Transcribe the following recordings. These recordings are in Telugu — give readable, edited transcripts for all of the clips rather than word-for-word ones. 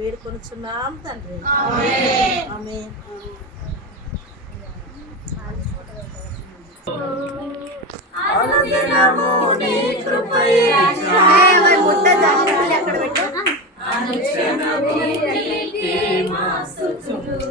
వేడుకొనుచున్నాం తండ్రి. ఆమేన్.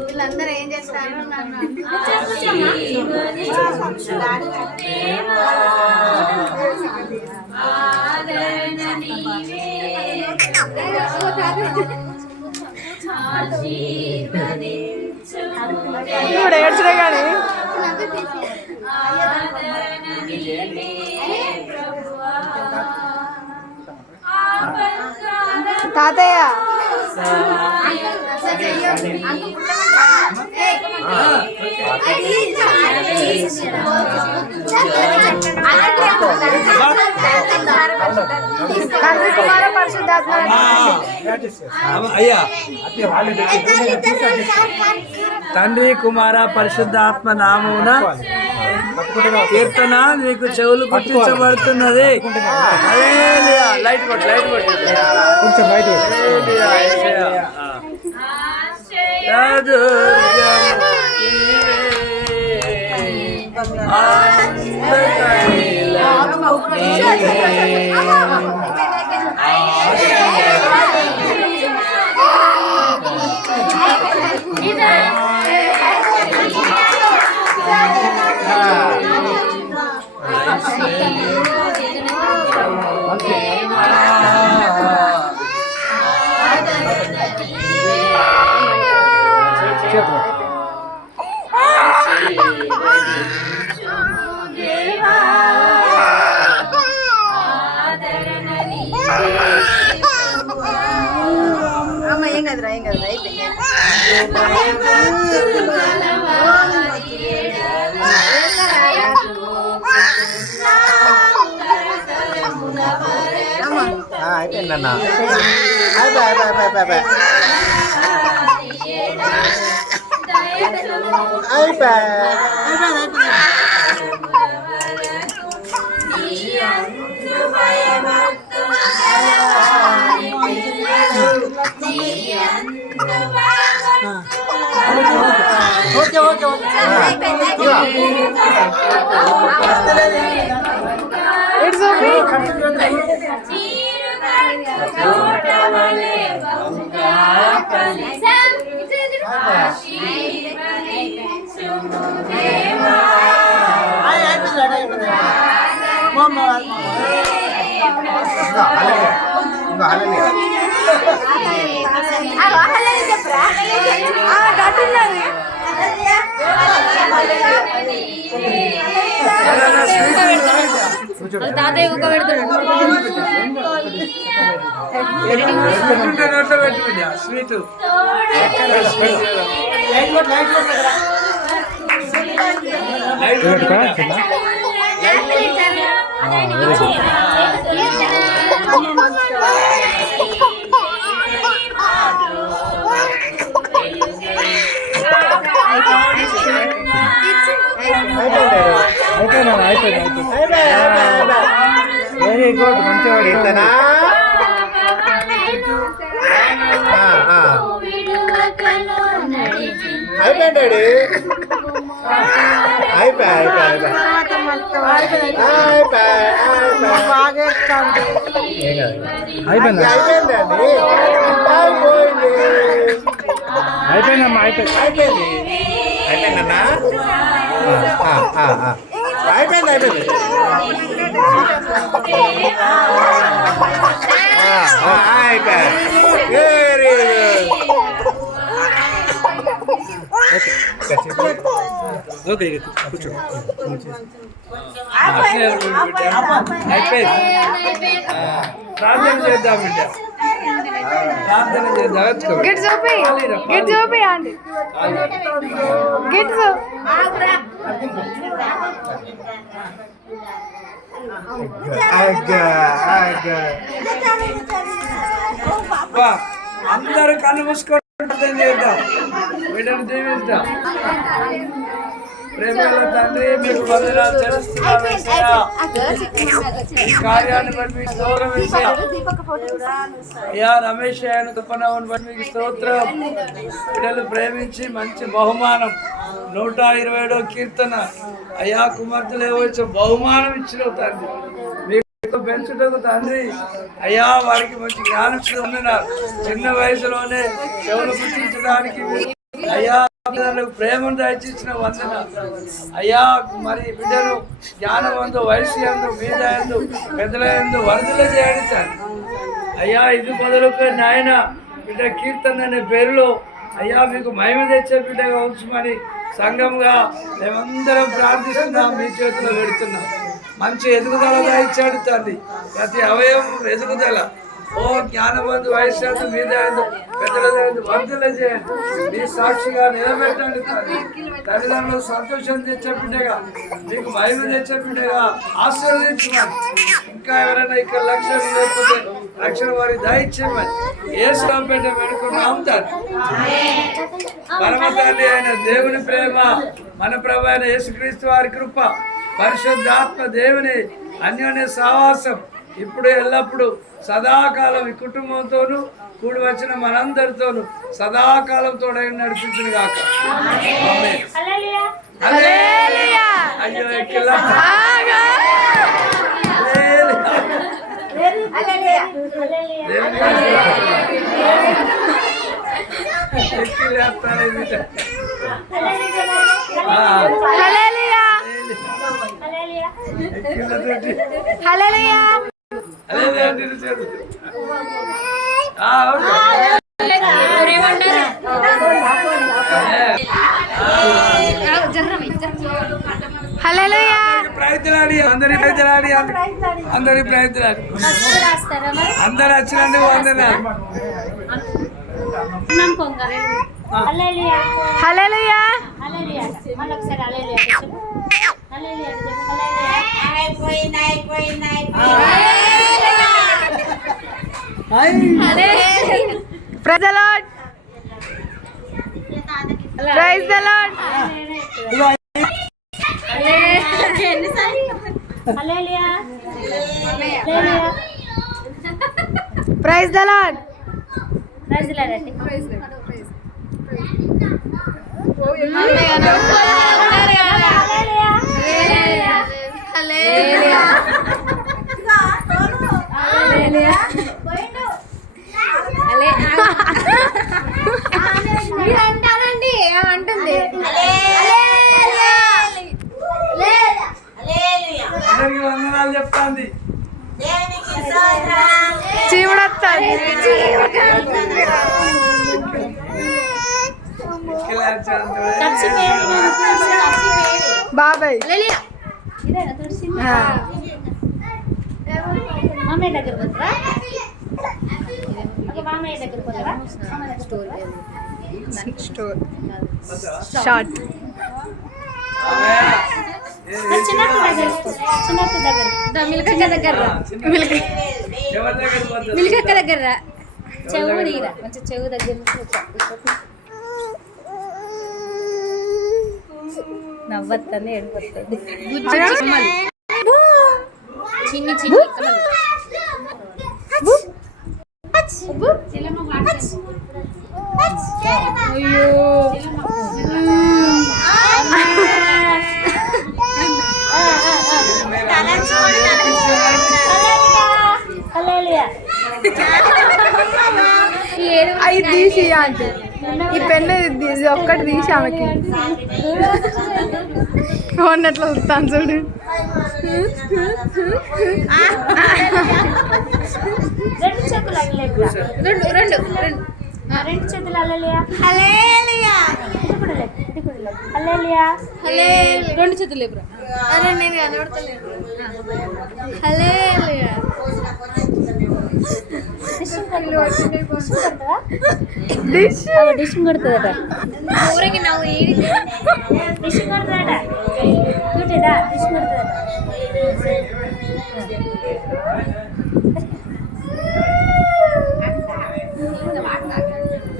వీళ్ళందరూ ఏం చేస్తారు? ఏడ్చడే కానీ తాతయ్య తండ్రి కుమార పరిశుద్ధాత్మ అయ్యా తండ్రి కుమార పరిశుద్ధాత్మ నామమున కీర్తన నీకు చెవులు పుట్టించబడుతున్నది. లైట్ కొట్టు లైట్ కొట్టు కొంచెం లైట్ ఏం కదరా అయిపోయింది. అయిపోయిందన్నా okay okay okay it's okay తాతయ్య ఒక స్వీట్ వెరీ గుడ్ మంచిగా అయిపోయింది అయిపోయిందమ్మా అయిపోయిందన్నా అయిపోయింది వెరీ ఓకే కూర్చో ప్రార్థన చేద్దాం బిడ్డ ప్రార్థన చేద్దాం గిట్ చూపి అండి గిట్ అందరూ కళ్ళు మూసుకోవడం చేద్దాం బిడ్డను దీవిస్తాం ప్రేమల తండ్రి మీకు వందనాలు చెల్లిస్తున్నాం యేసయ్యా. ఈ కార్యాన్ని బట్టి మీకు స్తోత్రం యేసయ్యా. అయ్యా రమేష్ అయ్యను తుప్పనవని బట్టి మీకు స్తోత్రం. బిడ్డలు ప్రేమించి మంచి బహుమానం 127వ కీర్తన అయ్యా కుమార్తెలు వచ్చి బహుమానం ఇచ్చిన తండ్రి మీకు పెంచుటకు తండ్రి అయ్యా వారికి మంచి జ్ఞానం ఉన్నారు. చిన్న వయసులోనే చెవులు గుర్తించడానికి అయ్యా ప్రేమను దయచేసిన వందన అయ్యా. మరి బిడ్డను జ్ఞానవంతు వయసు ఎందు మీద ఎందు పెద్దల ఎందు వరదలు చేయడించాలి అయ్యా. ఇది మొదలుకొని నాయన బిడ్డ కీర్తన అనే పేరులో అయ్యా మీకు మహిమ తెచ్చే బిడ్డగా ఉంచమని సంఘంగా మేమందరం ప్రార్థిస్తున్నాం. మీ చేతిలో పెడుతున్నాం. మంచి ఎదుగుదల ఇచ్చాడు తండ్రి. ప్రతి అవయవం ఎదుగుదల ఓ జ్ఞానవంతు వయసు మీద పెద్దల వర్ధల చేయండి. మీ సాక్షిగా నిలబెట్టండి తండ్రి. తల్లిదండ్రులు సంతోషం తెచ్చే బిడ్డగా మీకు మహిమ తెచ్చే బిడ్డగా ఆశీర్వదించమని ఇంకా ఎవరైనా ఇక్కడ లక్ష్యం లేకపోతే లక్ష్యం వారి దయచేయమని యేసుపేట పెట్టుకున్నాం తండ్రి. పరమ తండ్రి అయిన దేవుని ప్రేమ మన ప్రభు అయిన యేసుక్రీస్తు వారి కృప పరిశుద్ధాత్మ దేవుని అన్యోన్య సహవాసం ఇప్పుడు ఎల్లప్పుడు సదాకాలం ఈ కుటుంబంతోనూ కూడి వచ్చిన మనందరితోనూ సదాకాలం తోడై నడిపించును గాక. అయ్యో ఎక్కిలా ప్రయత్నాడి అందరి ప్రయత్నాడి అందరి ప్రయత్నాలు అందరు వచ్చినందుకు వందనాలు. Hallelujah praise the Lord praise the Lord praise the Lord అంటారండి ఏమంటుంది అందరికి వందనాలు చెప్తాంది. చీవుడొస్తుంది బాబాయ్ మామయ్య దగ్గర పోతారా? మామయ్య దగ్గర పోతారా? షార్ట్ చిన్నక్క దగ్గర మిల్కక్క దగ్గర మిల్కక్క దగ్గర చెవు నీరా మంచి చెవు దగ్గర నవ్వత్తని ఏడిపోతుంది. చిన్ని చిన్ని అయ్యో అవి తీసి అంటే ఈ పెన్ను ఇది ఒక్కటి తీసి ఆమెకి ఉన్నట్లు వస్తాను చూడు. రెండు చేతులు రెండు రెండు రెండు రెండు చేతులు హల్లెలూయా హల్లెలూయా హల్లెలూయా హల్లెలూయా రెండు చేతులు లేపురా. అరే నేను కనబడతలేదు. హల్లెలూయా డిష్ కొడుతుందట ఊరికి నవ్వు డిష్ కొడుతుందట చూటేదా డిష్ కొడుతుందట.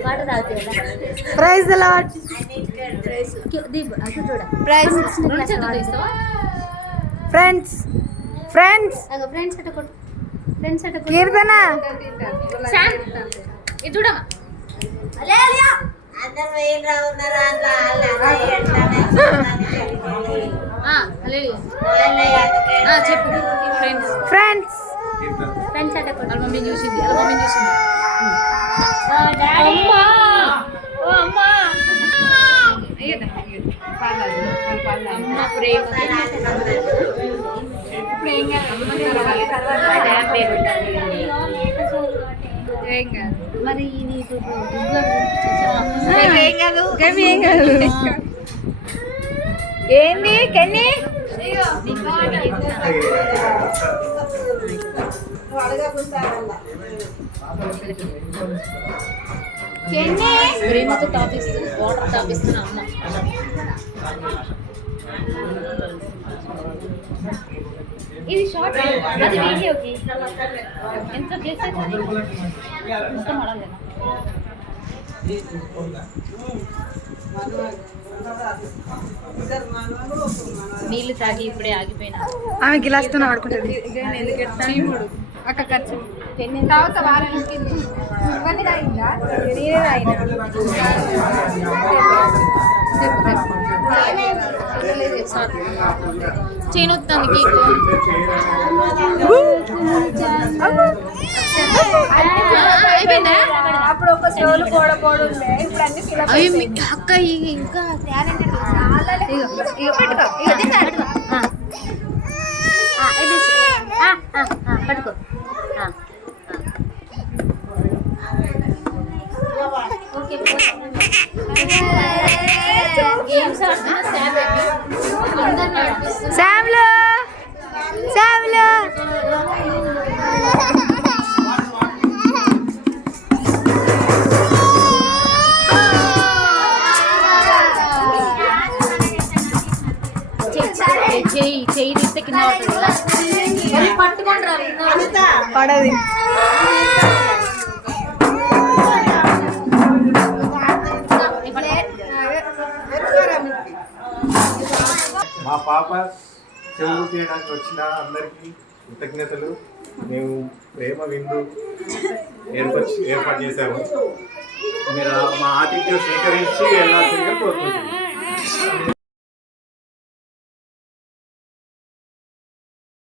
వాటర్ తాగుతుందా? Praise the lord. దీప్ అటు చూడ ప్రైజ్ రెండు చేతులతో ఇస్తావా ఫ్రెండ్స్ ఫ్రెండ్స్ అగో ఫ్రెండ్స్ అట కొడు ఫ్రెండ్స్ అట కొడు కీర్తన శామ్ ఇది చూడమ్మా అందరు వేయం రావున్నారా చెప్పు ఫ్రెండ్స్ ఫ్రెండ్స్ ఫ్రెండ్స్ అట కొడు వాళ్ళ మమ్మీ చూసింది అమ్మా ఓ అమ్మా మరి ఏంది కెన్ని ప్రేమతో తాపిస్తూ వాటర్ తాపిస్తున్నా అమ్మ ఇది షార్ట్ అది వీడియోకి ఎంత ప్లేస్ ఎంత మోడల్ నీళ్ళు తాగి ఇప్పుడే ఆగిపోయినా ఆమె గిలాస్తో ఆడుకుంటుంది అక్క ఖర్చు తర్వాత వారం ఇవన్నీ తాగిందా నేనే చైన్ వస్తుంది కేక్ అయిపోయిందా అప్పుడు ఒక స్టోలు పోడ ఉండే ఇప్పుడు అన్ని ఫిలప్ అవి అక్క ఇంకా పట్టుకో ఓకే గేమ్స్ ఆడుతున్నా అందరు నడిపిస్తున్నా శామ్లో చెయ్యి తీస్తే కింద పట్టుకోండి పడది మా పాప చెవులు చేయడానికి వచ్చిన అందరికీ కృతజ్ఞతలు. మేము ప్రేమ విందు ఏర్పాటు చేశాము. మీరు మా ఆతిథ్యం స్వీకరించి వెళ్ళాల్సిందిగా కోరుకుంటున్నాం.